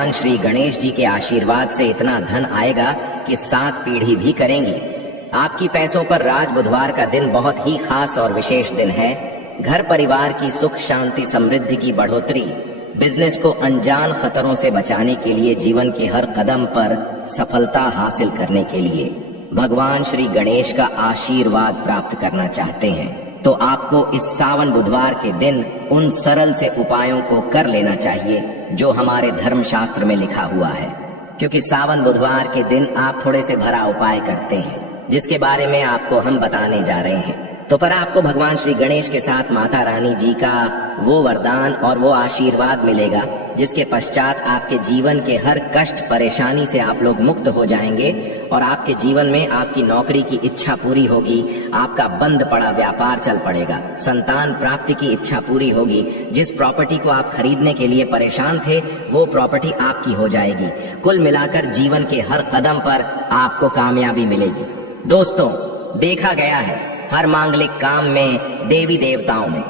भगवान श्री गणेश जी के आशीर्वाद से इतना धन आएगा कि 7 पीढ़ी भी करेंगी। आपकी पैसों पर राज बुधवार का दिन बहुत ही खास और विशेष दिन है। घर परिवार की सुख शांति समृद्धि की बढ़ोतरी, बिजनेस को अनजान खतरों से बचाने के लिए, जीवन के हर कदम पर सफलता हासिल करने के लिए भगवान श्री गणेश का आशीर्वाद प्राप्त करना चाहते हैं तो आपको इस सावन बुधवार के दिन उन सरल से उपायों को कर लेना चाहिए जो हमारे धर्मशास्त्र में लिखा हुआ है। क्योंकि सावन बुधवार के दिन आप थोड़े से भरा उपाय करते हैं जिसके बारे में आपको हम बताने जा रहे हैं। तो पर आपको भगवान श्री गणेश के साथ माता रानी जी का वो वरदान और वो आशीर्वाद मिलेगा जिसके पश्चात आपके जीवन के हर कष्ट परेशानी से आप लोग मुक्त हो जाएंगे और आपके जीवन में आपकी नौकरी की इच्छा पूरी होगी, आपका बंद पड़ा व्यापार चल पड़ेगा, संतान प्राप्ति की इच्छा पूरी होगी, जिस प्रॉपर्टी को आप खरीदने के लिए परेशान थे वो प्रॉपर्टी आपकी हो जाएगी। कुल मिलाकर जीवन के हर कदम पर आपको कामयाबी मिलेगी। दोस्तों, देखा गया है हर मांगलिक काम में, देवी देवताओं में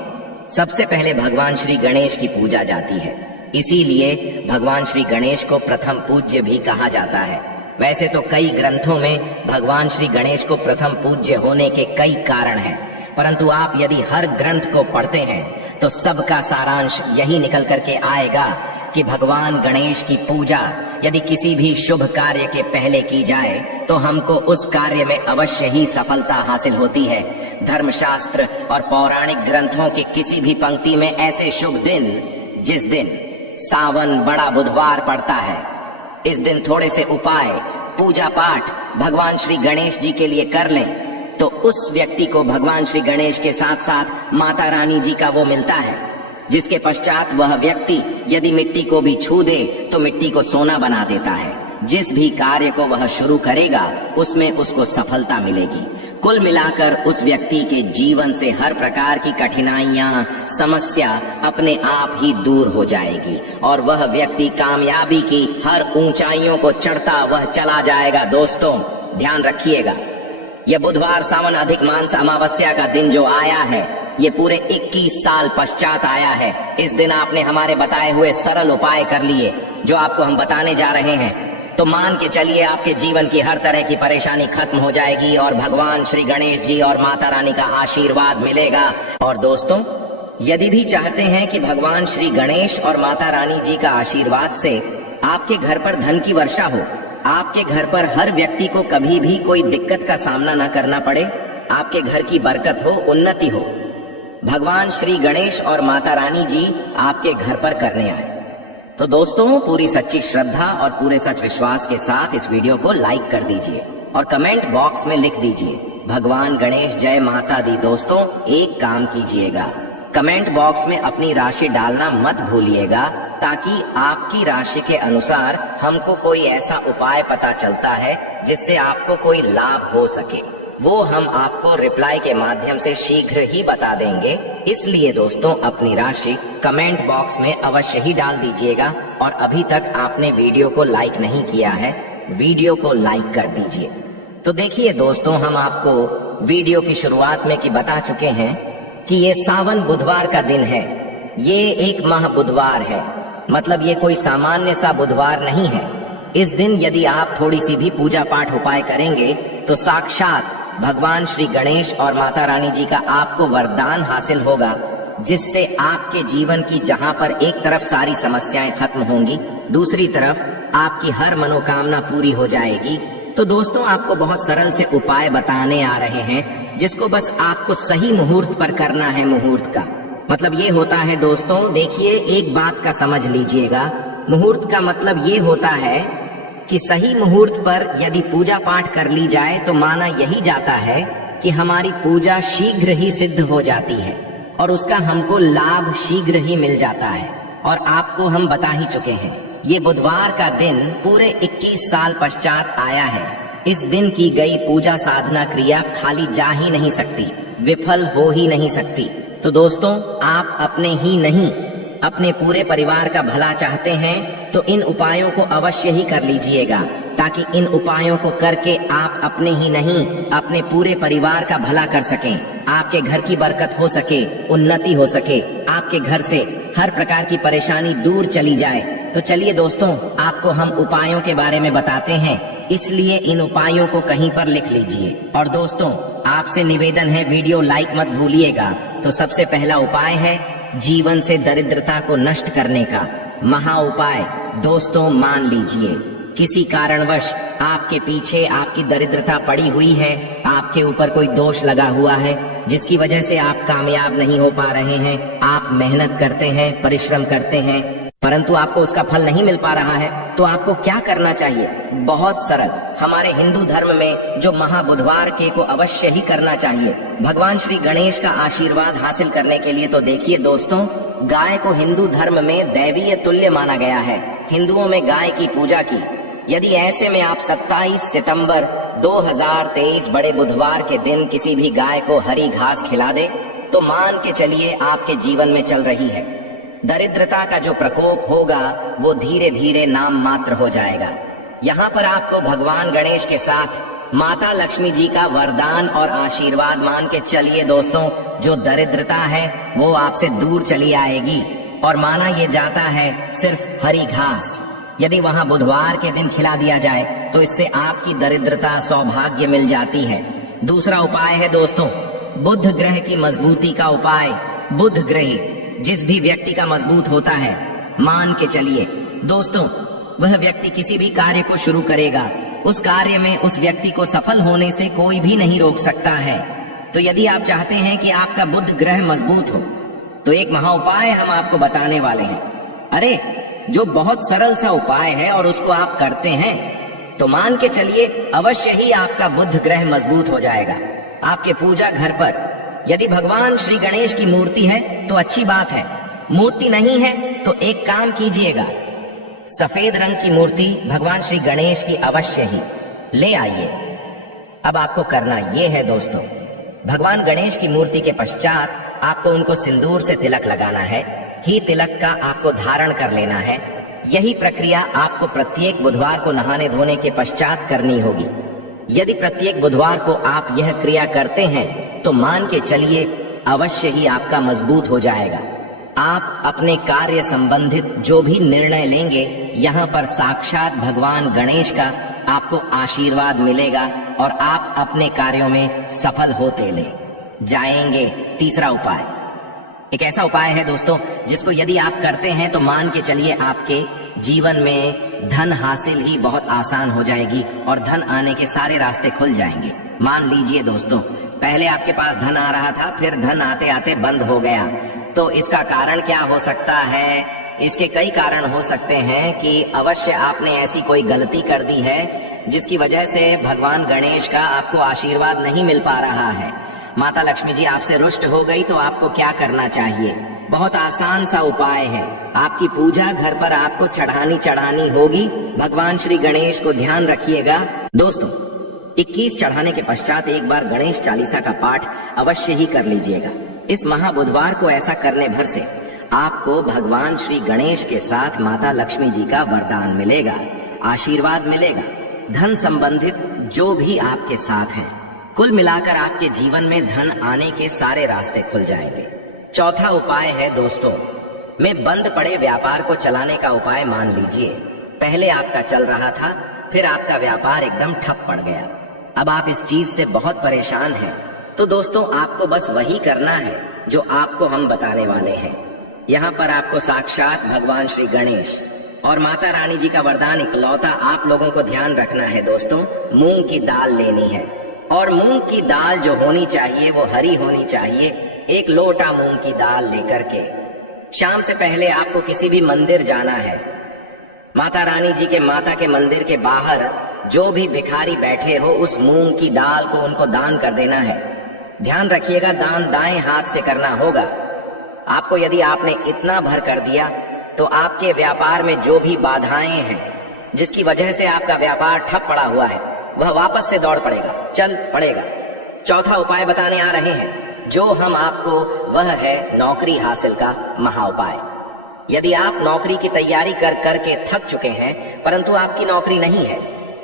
सबसे पहले भगवान श्री गणेश की पूजा जाती है। इसीलिए भगवान श्री गणेश को प्रथम पूज्य भी कहा जाता है। वैसे तो कई ग्रंथों में भगवान श्री गणेश को प्रथम पूज्य होने के कई कारण हैं, परंतु आप यदि हर ग्रंथ को पढ़ते हैं तो सबका सारांश यही निकल करके आएगा कि भगवान गणेश की पूजा यदि किसी भी शुभ कार्य के पहले की जाए तो हमको उस कार्य में अवश्य ही सफलता हासिल होती है। धर्मशास्त्र और पौराणिक ग्रंथों के किसी भी पंक्ति में ऐसे शुभ दिन, जिस दिन सावन बड़ा बुधवार पड़ता है, इस दिन थोड़े से उपाय, पूजा पाठ भगवान श्री गणेश जी के लिए कर लें तो उस व्यक्ति को भगवान श्री गणेश के साथ साथ माता रानी जी का वो मिलता है, जिसके पश्चात वह व्यक्ति यदि मिट्टी को भी छू दे तो मिट्टी को सोना बना देता है। जिस भी कार्य को वह शुरू करेगा उसमें उसको सफलता मिलेगी। कुल मिलाकर उस व्यक्ति के जीवन से हर प्रकार की कठिनाइयां, समस्या अपने आप ही दूर हो जाएगी और वह व्यक्ति कामयाबी की हर ऊंचाइयों को चढ़ता वह चला जाएगा। दोस्तों, ध्यान रखिएगा, यह बुधवार सावन अधिक मास अमावस्या का दिन जो आया है ये पूरे 21 साल पश्चात आया है। इस दिन आपने हमारे बताए हुए सरल उपाय कर लिए जो आपको हम बताने जा रहे हैं तो मान के चलिए आपके जीवन की हर तरह की परेशानी खत्म हो जाएगी और भगवान श्री गणेश जी और माता रानी का आशीर्वाद मिलेगा। और दोस्तों, यदि भी चाहते हैं कि भगवान श्री गणेश और माता रानी जी का आशीर्वाद से आपके घर पर धन की वर्षा हो, आपके घर पर हर व्यक्ति को कभी भी कोई दिक्कत का सामना न करना पड़े, आपके घर की बरकत हो, उन्नति हो, भगवान श्री गणेश और माता रानी जी आपके घर पर करने आए तो दोस्तों, पूरी सच्ची श्रद्धा और पूरे सच विश्वास के साथ इस वीडियो को लाइक कर दीजिए और कमेंट बॉक्स में लिख दीजिए भगवान गणेश जय माता दी। दोस्तों, एक काम कीजिएगा, कमेंट बॉक्स में अपनी राशि डालना मत भूलिएगा ताकि आपकी राशि के अनुसार हमको कोई ऐसा उपाय पता चलता है जिससे आपको कोई लाभ हो सके, वो हम आपको रिप्लाई के माध्यम से शीघ्र ही बता देंगे। इसलिए दोस्तों, अपनी राशि कमेंट बॉक्स में अवश्य ही डाल दीजिएगा और अभी तक आपने वीडियो को लाइक नहीं किया है, वीडियो को लाइक कर दीजिए। तो देखिए दोस्तों, हम आपको वीडियो की शुरुआत में की बता चुके हैं कि ये सावन बुधवार का दिन है, ये एक माह बुधवार है, मतलब ये कोई सामान्य सा बुधवार नहीं है। इस दिन यदि आप थोड़ी सी भी पूजा पाठ उपाय करेंगे तो साक्षात भगवान श्री गणेश और माता रानी जी का आपको वरदान हासिल होगा जिससे आपके जीवन की जहां पर एक तरफ सारी समस्याएं खत्म होंगी, दूसरी तरफ आपकी हर मनोकामना पूरी हो जाएगी। तो दोस्तों, आपको बहुत सरल से उपाय बताने आ रहे हैं जिसको बस आपको सही मुहूर्त पर करना है। मुहूर्त का मतलब ये होता है दोस्तों, देखिए एक बात का समझ लीजिएगा, मुहूर्त का मतलब ये होता है कि सही मुहूर्त पर यदि पूजा पाठ कर ली जाए तो माना यही जाता है कि हमारी पूजा शीघ्र ही सिद्ध हो जाती है और उसका हमको लाभ शीघ्र ही मिल जाता है। और आपको हम बता ही चुके हैं, ये बुधवार का दिन पूरे 21 साल पश्चात आया है। इस दिन की गई पूजा साधना क्रिया खाली जा ही नहीं सकती, विफल हो ही नहीं सकती। तो दोस्तों, आप अपने ही नहीं अपने पूरे परिवार का भला चाहते हैं तो इन उपायों को अवश्य ही कर लीजिएगा ताकि इन उपायों को करके आप अपने ही नहीं अपने पूरे परिवार का भला कर सकें, आपके घर की बरकत हो सके, उन्नति हो सके, आपके घर से हर प्रकार की परेशानी दूर चली जाए तो चलिए दोस्तों, आपको हम उपायों के बारे में बताते हैं, इसलिए इन उपायों को कहीं पर लिख लीजिए। और दोस्तों, आपसे निवेदन है, वीडियो लाइक मत भूलिएगा। तो सबसे पहला उपाय है जीवन से दरिद्रता को नष्ट करने का महा उपाय। दोस्तों मान लीजिए किसी कारणवश आपके पीछे आपकी दरिद्रता पड़ी हुई है, आपके ऊपर कोई दोष लगा हुआ है जिसकी वजह से आप कामयाब नहीं हो पा रहे हैं। आप मेहनत करते हैं, परिश्रम करते हैं, परंतु आपको उसका फल नहीं मिल पा रहा है। तो आपको क्या करना चाहिए? बहुत सरल। हमारे हिंदू धर्म में जो महाबुधवार के को अवश्य ही करना चाहिए भगवान श्री गणेश का आशीर्वाद हासिल करने के लिए। तो देखिए दोस्तों, गाय को हिंदू धर्म में दैवीय तुल्य माना गया है। हिंदुओं में गाय की पूजा की। यदि ऐसे में आप 27 सितंबर 2023 बड़े बुधवार के दिन किसी भी गाय को हरी घास खिला दे तो मान के चलिए आपके जीवन में चल रही है दरिद्रता का जो प्रकोप होगा वो धीरे धीरे नाम मात्र हो जाएगा। यहाँ पर आपको भगवान गणेश के साथ माता लक्ष्मी जी का वरदान और आशीर्वाद मान के चलिए दोस्तों, जो दरिद्रता है वो आपसे दूर चली आएगी। और माना ये जाता है सिर्फ हरी घास यदि वहां बुधवार के दिन खिला दिया जाए तो इससे आपकी दरिद्रता सौभाग्य मिल जाती है। दूसरा उपाय है दोस्तों बुध ग्रह की मजबूती का उपाय। बुध ग्रह जिस भी व्यक्ति का मजबूत होता है, मान के चलिए दोस्तों, वह व्यक्ति किसी भी कार्य को शुरू करेगा, उस कार्य में उस व्यक्ति को सफल होने से कोई भी नहीं रोक सकता है। तो यदि आप चाहते हैं कि आपका बुध ग्रह मजबूत हो तो एक महा उपाय हम आपको बताने वाले हैं। अरे जो बहुत सरल सा उपाय है और उसको आप करते हैं तो मान के चलिए अवश्य ही आपका बुध ग्रह मजबूत हो जाएगा। आपके पूजा घर पर यदि भगवान श्री गणेश की मूर्ति है तो अच्छी बात है, मूर्ति नहीं है तो एक काम कीजिएगा, सफेद रंग की मूर्ति भगवान श्री गणेश की अवश्य ही ले आइए। अब आपको करना यह है दोस्तों, भगवान गणेश की मूर्ति के पश्चात आपको उनको सिंदूर से तिलक लगाना है। ही तिलक का आपको धारण कर लेना है। यही प्रक्रिया आपको प्रत्येक बुधवार को नहाने धोने के पश्चात करनी होगी। यदि प्रत्येक बुधवार को आप यह क्रिया करते हैं तो मान के चलिए अवश्य ही आपका मजबूत हो जाएगा। आप अपने कार्य संबंधित जो भी निर्णय लेंगे, यहाँ पर साक्षात भगवान गणेश का आपको आशीर्वाद मिलेगा और आप अपने कार्यों में सफल होते ले जाएंगे। तीसरा उपाय एक ऐसा उपाय है दोस्तों जिसको यदि आप करते हैं तो मान के चलिए आपके जीवन में धन हासिल ही बहुत आसान हो जाएगी और धन आने के सारे रास्ते खुल जाएंगे। मान लीजिए दोस्तों, पहले आपके पास धन आ रहा था, फिर धन आते आते बंद हो गया। तो इसका कारण क्या हो सकता है? इसके कई कारण हो सकते हैं कि अवश्य आपने ऐसी कोई गलती कर दी है जिसकी वजह से भगवान गणेश का आपको आशीर्वाद नहीं मिल पा रहा है। माता लक्ष्मी जी आपसे रुष्ट हो गई तो आपको क्या करना चाहिए? बहुत आसान सा उपाय है। आपकी पूजा घर पर आपको चढ़ानी होगी। भगवान श्री गणेश को ध्यान रखिएगा दोस्तों। 21 चढ़ाने के पश्चात एक बार गणेश चालीसा का पाठ अवश्य ही कर लीजिएगा। इस महाबुधवार को ऐसा करने भर से आपको भगवान श्री गणेश के साथ माता लक्ष्मी जी का वरदान मिलेगा, आशीर्वाद मिलेगा, धन संबंधित जो भी आपके साथ हैं, कुल मिलाकर आपके जीवन में धन आने के सारे रास्ते खुल जाएंगे। चौथा उपाय है दोस्तों, में बंद पड़े व्यापार को चलाने का उपाय मान लीजिए। पहले आपका चल रहा था, फिर आपका व्यापार एकदम ठप पड़ गया। अब आप इस चीज से बहुत परेशान हैं। तो दोस्तों आपको बस वही करना है जो आपको हम बताने वाले हैं। यहाँ पर आपको साक्षात भगवान श्री गणेश और माता रानी जी का वरदान इकलौता आप लोगों को ध्यान रखना है दोस्तों। मूंग की दाल लेनी है और मूंग की दाल जो होनी चाहिए वो हरी होनी चाहिए। एक लोटा मूंग की दाल लेकर के शाम से पहले आपको किसी भी मंदिर जाना है। माता रानी जी के माता के मंदिर के बाहर जो भी भिखारी बैठे हो उस मूंग की दाल को उनको दान कर देना है। ध्यान रखिएगा, दान दाएं हाथ से करना होगा। आपको यदि आपने इतना भर कर दिया तो आपके व्यापार में जो भी बाधाएं हैं जिसकी वजह से आपका व्यापार ठप पड़ा हुआ है वह वापस से दौड़ पड़ेगा, चल पड़ेगा। चौथा उपाय बताने आ रहे हैं जो हम आपको, वह है नौकरी हासिल का महा उपाय। यदि आप नौकरी की तैयारी कर करके थक चुके हैं परंतु आपकी नौकरी नहीं है,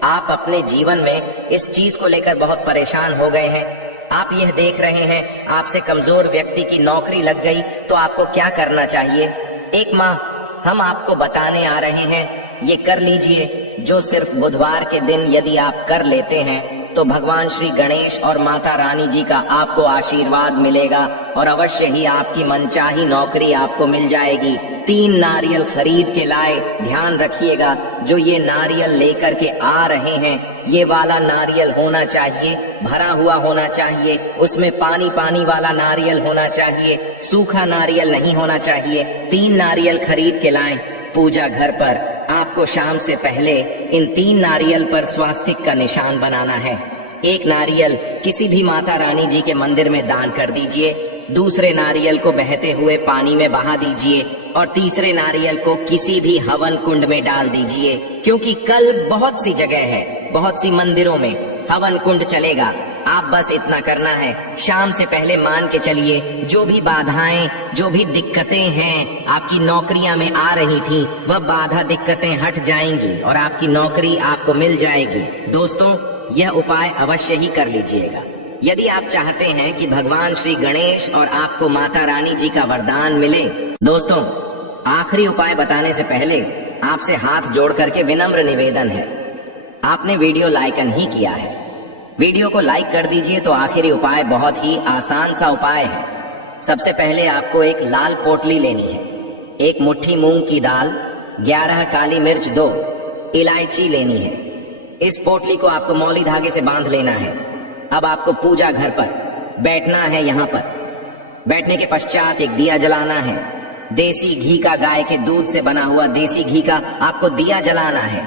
आप अपने जीवन में इस चीज को लेकर बहुत परेशान हो गए हैं, आप यह देख रहे हैं आपसे कमजोर व्यक्ति की नौकरी लग गई, तो आपको क्या करना चाहिए? एक माह हम आपको बताने आ रहे हैं, ये कर लीजिए, जो सिर्फ बुधवार के दिन यदि आप कर लेते हैं तो भगवान श्री गणेश और माता रानी जी का आपको आशीर्वाद मिलेगा और अवश्य ही आपकी मनचाही नौकरी आपको मिल जाएगी। 3 नारियल खरीद के लाए, ध्यान रखिएगा जो ये नारियल लेकर के आ रहे हैं, ये वाला नारियल होना चाहिए, भरा हुआ होना चाहिए, उसमें पानी पानी वाला नारियल होना चाहिए, सूखा नारियल नहीं होना चाहिए। 3 नारियल खरीद के लाएं। पूजा घर पर आपको शाम से पहले इन 3 नारियल पर स्वास्तिक का निशान बनाना है। एक नारियल किसी भी माता रानी जी के मंदिर में दान कर दीजिए, दूसरे नारियल को बहते हुए पानी में बहा दीजिए और तीसरे नारियल को किसी भी हवन कुंड में डाल दीजिए, क्योंकि कल बहुत सी जगह है, बहुत सी मंदिरों में हवन कुंड चलेगा। आप बस इतना करना है, शाम से पहले मान के चलिए जो भी बाधाएं, जो भी दिक्कतें हैं आपकी नौकरियां में आ रही थी, वह बाधा दिक्कतें हट जाएंगी और आपकी नौकरी आपको मिल जाएगी। दोस्तों, यह उपाय अवश्य ही कर लीजिएगा। यदि आप चाहते हैं कि भगवान श्री गणेश और आपको माता रानी जी का वरदान मिले। दोस्तों, आखिरी उपाय बताने से पहले आपसे हाथ जोड़ करके विनम्र निवेदन है, आपने वीडियो लाइकन ही किया है, वीडियो को लाइक कर दीजिए। तो आखिरी उपाय बहुत ही आसान सा उपाय है। सबसे पहले आपको एक लाल पोटली लेनी है, 1 मुट्ठी मूंग की दाल, 11 काली मिर्च, 2 इलायची लेनी है। इस पोटली को आपको मौली धागे से बांध लेना है। अब आपको पूजा घर पर बैठना है। यहाँ पर बैठने के पश्चात एक दिया जलाना है। देसी घी का, गाय के दूध से बना हुआ देसी घी का आपको दिया जलाना है।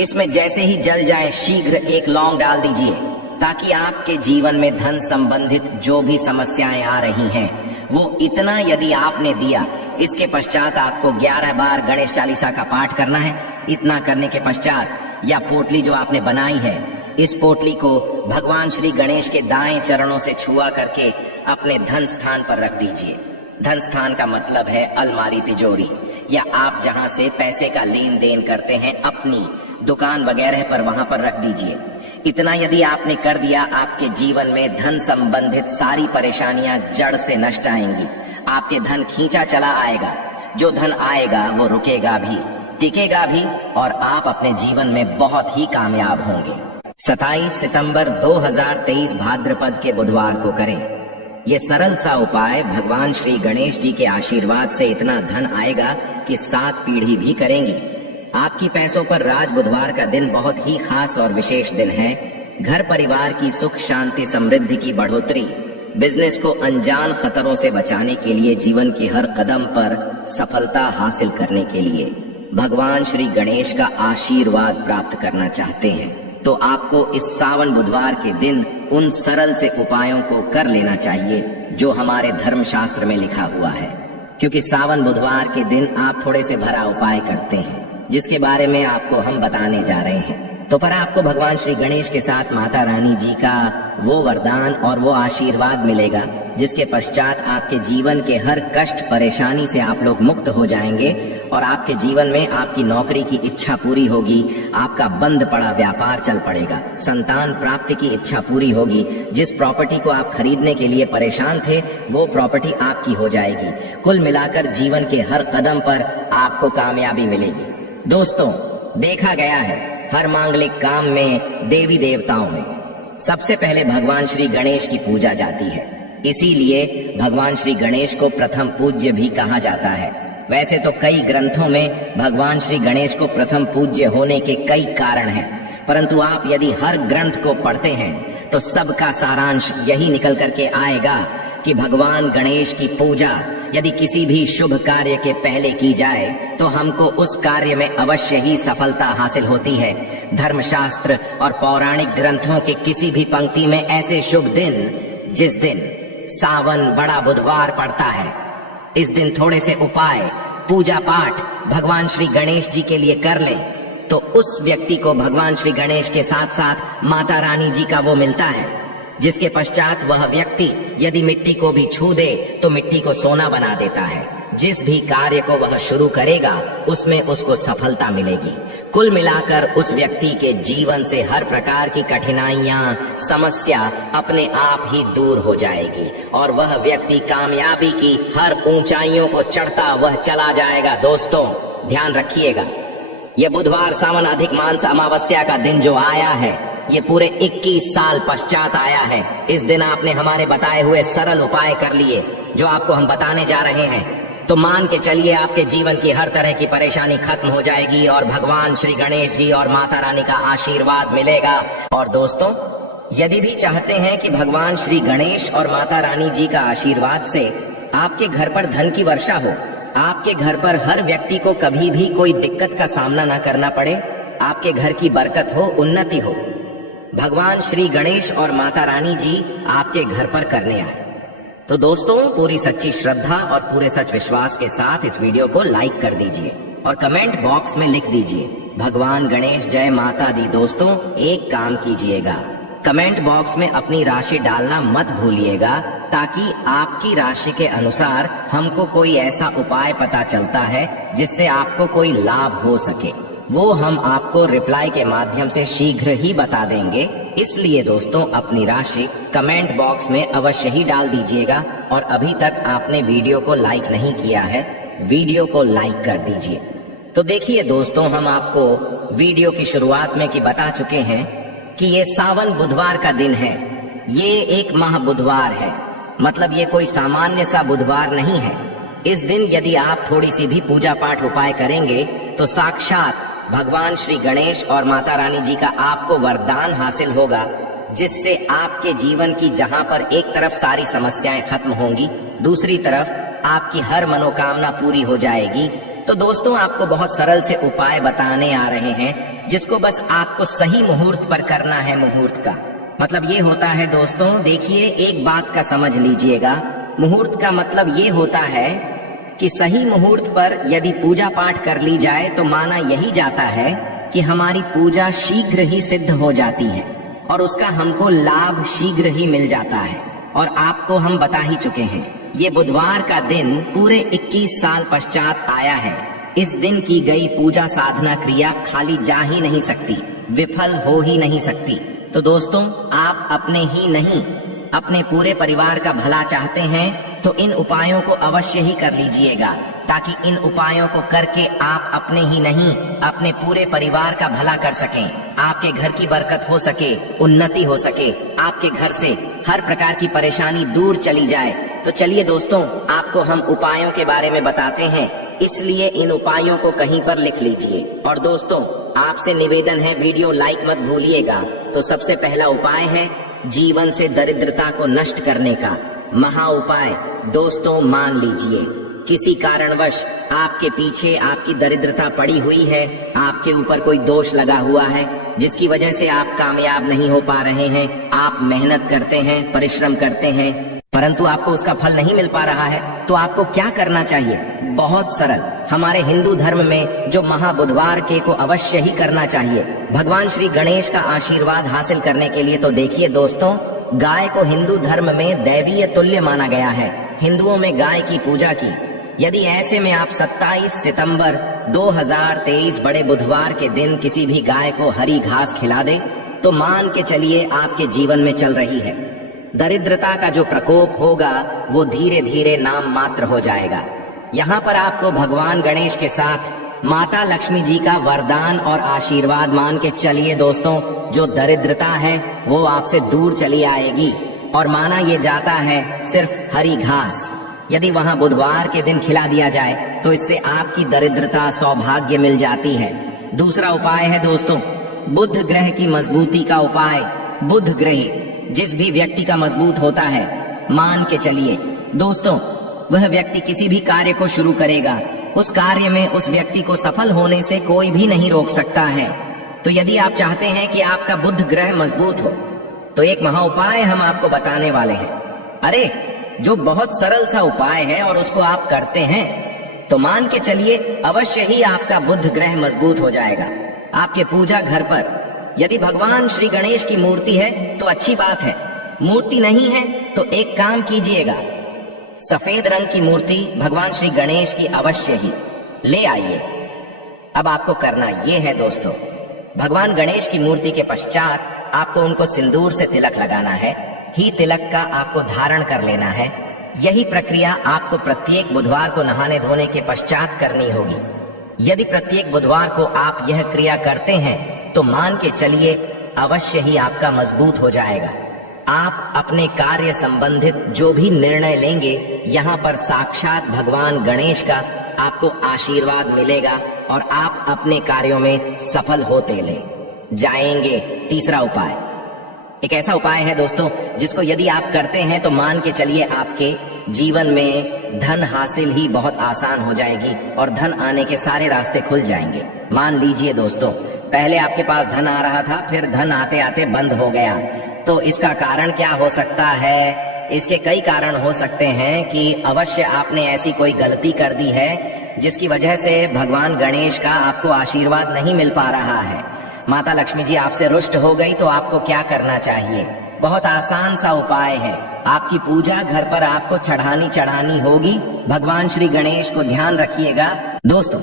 इसमें जैसे ही जल जाए शीघ्र 1 लौंग डाल दीजिए, ताकि आपके जीवन में धन संबंधित जो भी समस्याएं आ रही हैं वो इतना यदि आपने दिया, इसके पश्चात आपको 11 बार गणेश चालीसा का पाठ करना है। इतना करने के पश्चात या पोटली जो आपने बनाई है, इस पोटली को भगवान श्री गणेश के दाएं चरणों से छुआ करके अपने धन स्थान पर रख दीजिए। धन स्थान का मतलब है अलमारी, तिजोरी, या आप जहां से पैसे का लेन देन करते हैं अपनी दुकान वगैरह पर, वहां पर रख दीजिए। इतना यदि आपने कर दिया, आपके जीवन में धन संबंधित सारी परेशानियां जड़ से नष्ट आएंगी। आपके धन खींचा चला आएगा। जो धन आएगा वो रुकेगा भी, टिकेगा भी और आप अपने जीवन में बहुत ही कामयाब होंगे। 27 सितंबर 2023 भाद्रपद के बुधवार को करें। ये सरल सा उपाय भगवान श्री गणेश जी के आशीर्वाद से इतना धन आएगा कि 7 पीढ़ी भी करेंगी। आपकी पैसों पर राज बुधवार का दिन बहुत ही खास और विशेष दिन है। घर परिवार की सुख शांति समृद्धि की बढ़ोतरी, बिजनेस को अनजान खतरों से बचाने के लिए, जीवन की हर कदम पर सफलता हासिल करने के लिए भगवान श्री गणेश का आशीर्वाद प्राप्त करना चाहते हैं तो आपको इस सावन बुधवार के दिन उन सरल से उपायों को कर लेना चाहिए जो हमारे धर्म शास्त्र में लिखा हुआ है। क्योंकि सावन बुधवार के दिन आप थोड़े से भरा उपाय करते हैं, जिसके बारे में आपको हम बताने जा रहे हैं। तो पर आपको भगवान श्री गणेश के साथ माता रानी जी का वो वरदान और वो आशीर्वाद मिलेगा, जिसके पश्चात आपके जीवन के हर कष्ट परेशानी से आप लोग मुक्त हो जाएंगे और आपके जीवन में आपकी नौकरी की इच्छा पूरी होगी, आपका बंद पड़ा व्यापार चल पड़ेगा, संतान प्राप्ति की इच्छा पूरी होगी, जिस प्रॉपर्टी को आप खरीदने के लिए परेशान थे वो प्रॉपर्टी आपकी हो जाएगी। कुल मिलाकर जीवन के हर कदम पर आपको कामयाबी मिलेगी। दोस्तों, देखा गया है हर मांगलिक काम में, देवी देवताओं में सबसे पहले भगवान श्री गणेश की पूजा जाती है। इसीलिए भगवान श्री गणेश को प्रथम पूज्य भी कहा जाता है। वैसे तो कई ग्रंथों में भगवान श्री गणेश को प्रथम पूज्य होने के कई कारण हैं, परंतु आप यदि हर ग्रंथ को पढ़ते हैं तो सबका सारांश यही निकल करके आएगा कि भगवान गणेश की पूजा यदि किसी भी शुभ कार्य के पहले की जाए तो हमको उस कार्य में अवश्य ही सफलता हासिल होती है। धर्मशास्त्र और पौराणिक ग्रंथों के किसी भी पंक्ति में ऐसे शुभ दिन, जिस दिन सावन बड़ा बुधवार पड़ता है, इस दिन थोड़े से उपाय, पूजा पाठ भगवान श्री गणेश जी के लिए कर लें तो उस व्यक्ति को भगवान श्री गणेश के साथ साथ माता रानी जी का वो मिलता है, जिसके पश्चात वह व्यक्ति यदि मिट्टी को भी छू दे तो मिट्टी को सोना बना देता है। जिस भी कार्य को वह शुरू करेगा उसमें उसको सफलता मिलेगी। कुल मिलाकर उस व्यक्ति के जीवन से हर प्रकार की कठिनाइयां, समस्या अपने आप ही दूर हो जाएगी और वह व्यक्ति कामयाबी की हर ऊंचाइयों को चढ़ता वह चला जाएगा। दोस्तों ध्यान रखिएगा, ये बुधवार सावन अधिक मास अमावस्या का दिन जो आया है, ये पूरे 21 साल पश्चात आया है। इस दिन आपने हमारे बताए हुए सरल उपाय कर लिए जो आपको हम बताने जा रहे हैं, तो मान के चलिए आपके जीवन की हर तरह की परेशानी खत्म हो जाएगी और भगवान श्री गणेश जी और माता रानी का आशीर्वाद मिलेगा। और दोस्तों यदि भी चाहते हैं कि भगवान श्री गणेश और माता रानी जी का आशीर्वाद से आपके घर पर धन की वर्षा हो, आपके घर पर हर व्यक्ति को कभी भी कोई दिक्कत का सामना न करना पड़े, आपके घर की बरकत हो, उन्नति हो, भगवान श्री गणेश और माता रानी जी आपके घर पर करने आए, तो दोस्तों पूरी सच्ची श्रद्धा और पूरे सच विश्वास के साथ इस वीडियो को लाइक कर दीजिए और कमेंट बॉक्स में लिख दीजिए भगवान गणेश जय माता दी। दोस्तों एक काम कीजिएगा, कमेंट बॉक्स में अपनी राशि डालना मत भूलिएगा, ताकि आपकी राशि के अनुसार हमको कोई ऐसा उपाय पता चलता है जिससे आपको कोई लाभ हो सके, वो हम आपको रिप्लाई के माध्यम से शीघ्र ही बता देंगे। इसलिए दोस्तों अपनी राशि कमेंट बॉक्स में अवश्य ही डाल दीजिएगा और अभी तक आपने वीडियो को लाइक नहीं किया है, वीडियो को लाइक कर दीजिए। तो देखिए दोस्तों, हम आपको वीडियो की शुरुआत में की बता चुके हैं कि ये सावन बुधवार का दिन है, ये एक माह बुधवार है, मतलब ये कोई सामान्य सा बुधवार नहीं है। इस दिन यदि आप थोड़ी सी भी पूजा पाठ उपाय करेंगे तो साक्षात भगवान श्री गणेश और माता रानी जी का आपको वरदान हासिल होगा, जिससे आपके जीवन की जहां पर एक तरफ सारी समस्याएं खत्म होंगी, दूसरी तरफ आपकी हर मनोकामना पूरी हो जाएगी। तो दोस्तों आपको बहुत सरल से उपाय बताने आ रहे हैं, जिसको बस आपको सही मुहूर्त पर करना है। मुहूर्त का मतलब ये होता है दोस्तों, देखिए एक बात का समझ लीजिएगा, मुहूर्त का मतलब ये होता है कि सही मुहूर्त पर यदि पूजा पाठ कर ली जाए तो माना यही जाता है कि हमारी पूजा शीघ्र ही सिद्ध हो जाती है और उसका हमको लाभ शीघ्र ही मिल जाता है। और आपको हम बता ही चुके हैं, ये बुधवार का दिन पूरे 21 साल पश्चात आया है। इस दिन की गई पूजा साधना क्रिया खाली जा ही नहीं सकती, विफल हो ही नहीं सकती। तो दोस्तों आप अपने ही नहीं अपने पूरे परिवार का भला चाहते हैं तो इन उपायों को अवश्य ही कर लीजिएगा, ताकि इन उपायों को करके आप अपने ही नहीं अपने पूरे परिवार का भला कर सकें, आपके घर की बरकत हो सके, उन्नति हो सके, आपके घर से हर प्रकार की परेशानी दूर चली जाए। तो चलिए दोस्तों आपको हम उपायों के बारे में बताते हैं, इसलिए इन उपायों को कहीं पर लिख लीजिए। और दोस्तों आपसे निवेदन है, वीडियो लाइक मत भूलिएगा। तो सबसे पहला उपाय है जीवन से दरिद्रता को नष्ट करने का महा उपाय। दोस्तों मान लीजिए किसी कारणवश आपके पीछे आपकी दरिद्रता पड़ी हुई है, आपके ऊपर कोई दोष लगा हुआ है जिसकी वजह से आप कामयाब नहीं हो पा रहे हैं। आप मेहनत करते हैं, परिश्रम करते हैं, परंतु आपको उसका फल नहीं मिल पा रहा है, तो आपको क्या करना चाहिए? बहुत सरल, हमारे हिंदू धर्म में जो महाबुधवार के को अवश्य ही करना चाहिए भगवान श्री गणेश का आशीर्वाद हासिल करने के लिए। तो देखिए दोस्तों, गाय को हिंदू धर्म में दैवीय तुल्य माना गया है, हिंदुओं में गाय की पूजा की। यदि ऐसे में आप 27 सितंबर 2023 बड़े बुधवार के दिन किसी भी गाय को हरी घास खिला दे तो मान के चलिए आपके जीवन में चल रही है दरिद्रता का जो प्रकोप होगा वो धीरे धीरे नाम मात्र हो जाएगा। यहाँ पर आपको भगवान गणेश के साथ माता लक्ष्मी जी का वरदान और आशीर्वाद मान के चलिए दोस्तों, जो दरिद्रता है वो आपसे दूर चली आएगी। और माना ये जाता है सिर्फ हरी घास यदि वहाँ बुधवार के दिन खिला दिया जाए तो इससे आपकी दरिद्रता सौभाग्य मिल जाती है। दूसरा उपाय है दोस्तों बुध ग्रह की मजबूती का उपाय। बुध ग्रह जिस भी व्यक्ति का मजबूत होता है, मान के चलिए दोस्तों वह व्यक्ति किसी भी कार्य को शुरू करेगा, उस कार्य में उस व्यक्ति को सफल होने से कोई भी नहीं रोक सकता है। तो यदि आप चाहते हैं कि आपका बुध ग्रह मजबूत हो तो एक महा उपाय हम आपको बताने वाले हैं। अरे जो बहुत सरल सा उपाय है और उसको आप करते हैं तो मान के चलिए अवश्य ही आपका बुध ग्रह मजबूत हो जाएगा। आपके पूजा घर पर यदि भगवान श्री गणेश की मूर्ति है तो अच्छी बात है, मूर्ति नहीं है तो एक काम कीजिएगा, सफेद रंग की मूर्ति भगवान श्री गणेश की अवश्य ही ले आइए अब आपको करना ये है दोस्तों, भगवान गणेश की मूर्ति के पश्चात आपको उनको सिंदूर से तिलक लगाना है। ही तिलक का आपको धारण कर लेना है। यही प्रक्रिया आपको प्रत्येक बुधवार को नहाने धोने के पश्चात करनी होगी। यदि प्रत्येक बुधवार को आप यह क्रिया करते हैं तो मान के चलिए अवश्य ही आपका मजबूत हो जाएगा। आप अपने कार्य संबंधित जो भी निर्णय लेंगे, यहाँ पर साक्षात भगवान गणेश का आपको आशीर्वाद मिलेगा और आप अपने कार्यों में सफल होते ले जाएंगे। तीसरा उपाय एक ऐसा उपाय है दोस्तों, जिसको यदि आप करते हैं तो मान के चलिए आपके जीवन में धन हासिल ही बहुत आसान हो जाएगी और धन आने के सारे रास्ते खुल जाएंगे। मान लीजिए दोस्तों, पहले आपके पास धन आ रहा था, फिर धन आते आते बंद हो गया, तो इसका कारण क्या हो सकता है? इसके कई कारण हो सकते हैं कि अवश्य आपने ऐसी कोई गलती कर दी है जिसकी वजह से भगवान गणेश का आपको आशीर्वाद नहीं मिल पा रहा है। माता लक्ष्मी जी आपसे रुष्ट हो गई तो आपको क्या करना चाहिए? बहुत आसान सा उपाय है। आपकी पूजा घर पर आपको चढ़ानी होगी। भगवान श्री गणेश को ध्यान रखिएगा दोस्तों।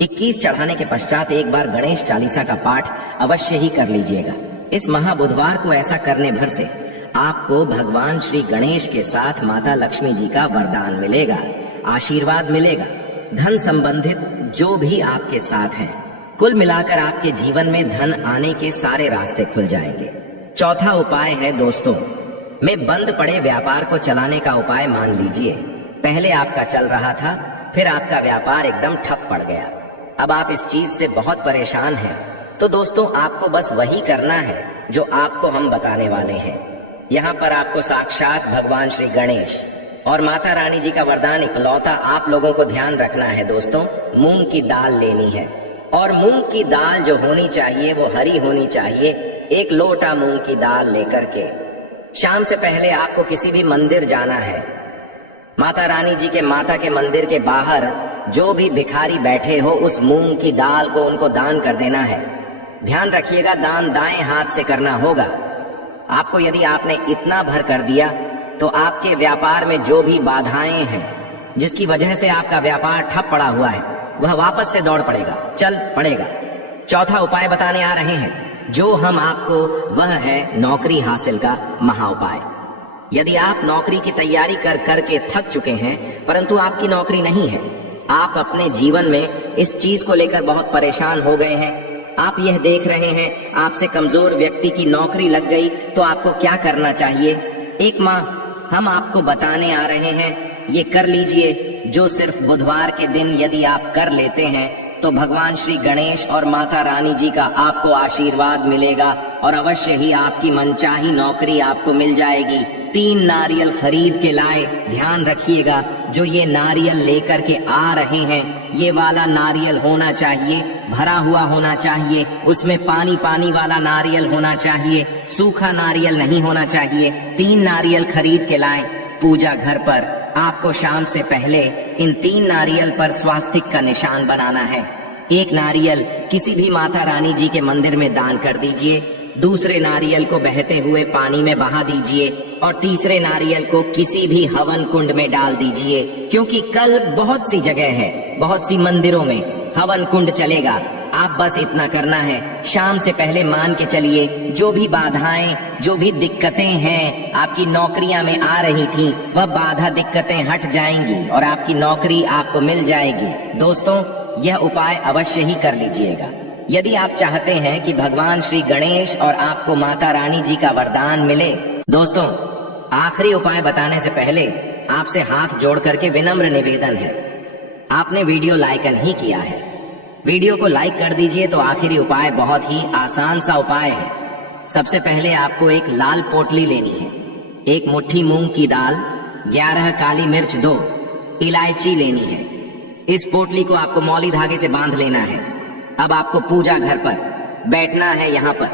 21 चढ़ाने के पश्चात एक बार गणेश चालीसा का पाठ अवश्य ही कर लीजिएगा। इस महाबुधवार को ऐसा करने भर से आपको भगवान श्री गणेश के साथ माता लक्ष्मी जी का वरदान मिलेगा, आशीर्वाद मिलेगा, धन संबंधित जो भी आपके साथ है, कुल मिलाकर आपके जीवन में धन आने के सारे रास्ते खुल जाएंगे। चौथा उपाय है दोस्तों, में बंद पड़े व्यापार को चलाने का उपाय मान लीजिए। पहले आपका चल रहा था, फिर आपका व्यापार एकदम ठप पड़ गया। अब आप इस चीज से बहुत परेशान हैं। तो दोस्तों आपको बस वही करना है जो आपको हम बताने वाले हैं। यहाँ पर आपको साक्षात भगवान श्री गणेश और माता रानी जी का वरदान इकलौता आप लोगों को ध्यान रखना है दोस्तों। मूंग की दाल लेनी है और मूंग की दाल जो होनी चाहिए वो हरी होनी चाहिए। 1 लोटा मूंग की दाल लेकर के शाम से पहले आपको किसी भी मंदिर जाना है। माता रानी जी के माता के मंदिर के बाहर जो भी भिखारी बैठे हो उस मूंग की दाल को उनको दान कर देना है। ध्यान रखिएगा, दान दाएं हाथ से करना होगा। आपको यदि आपने इतना भर कर दिया तो आपके व्यापार में जो भी बाधाएं हैं जिसकी वजह से आपका व्यापार ठप पड़ा हुआ है वह वापस से दौड़ पड़ेगा, चल पड़ेगा। चौथा उपाय बताने आ रहे हैं जो हम आपको, वह है नौकरी हासिल का महा उपाय। यदि आप नौकरी की तैयारी कर करके थक चुके हैं परंतु आपकी नौकरी नहीं है, आप अपने जीवन में इस चीज को लेकर बहुत परेशान हो गए हैं, आप यह देख रहे हैं आपसे कमजोर व्यक्ति की नौकरी लग गई, तो आपको क्या करना चाहिए? एक माह हम आपको बताने आ रहे हैं, ये कर लीजिए। जो सिर्फ बुधवार के दिन यदि आप कर लेते हैं तो भगवान श्री गणेश और माता रानी जी का आपको आशीर्वाद मिलेगा और अवश्य ही आपकी मनचाही नौकरी आपको मिल जाएगी। 3 नारियल खरीद के लाए। ध्यान रखिएगा, जो ये नारियल लेकर के आ रहे हैं ये वाला नारियल होना चाहिए, भरा हुआ होना चाहिए, उसमें पानी पानी वाला नारियल होना चाहिए, सूखा नारियल नहीं होना चाहिए। 3 नारियल खरीद के लाएं। पूजा घर पर आपको शाम से पहले इन 3 नारियल पर स्वास्तिक का निशान बनाना है। 1 नारियल किसी भी माता रानी जी के मंदिर में दान कर दीजिए, दूसरे नारियल को बहते हुए पानी में बहा दीजिए और तीसरे नारियल को किसी भी हवन कुंड में डाल दीजिए, क्योंकि कल बहुत सी जगह है, बहुत सी मंदिरों में हवन कुंड चलेगा। आप बस इतना करना है, शाम से पहले मान के चलिए जो भी बाधाएं, जो भी दिक्कतें हैं आपकी नौकरियां में आ रही थी, वह बाधा दिक्कतें हट जाएंगी और आपकी नौकरी आपको मिल जाएगी। दोस्तों यह उपाय अवश्य ही कर लीजिएगा। यदि आप चाहते हैं कि भगवान श्री गणेश और आपको माता रानी जी का वरदान मिले। दोस्तों आखिरी उपाय बताने से पहले आपसे हाथ जोड़ करके विनम्र निवेदन है, आपने वीडियो लाइक नहीं किया है, वीडियो को लाइक कर दीजिए। तो आखिरी उपाय बहुत ही आसान सा उपाय है। सबसे पहले आपको एक लाल पोटली लेनी है, 1 मुट्ठी मूंग की दाल, 11 काली मिर्च, 2 इलायची लेनी है। इस पोटली को आपको मौली धागे से बांध लेना है। अब आपको पूजा घर पर बैठना है यहाँ पर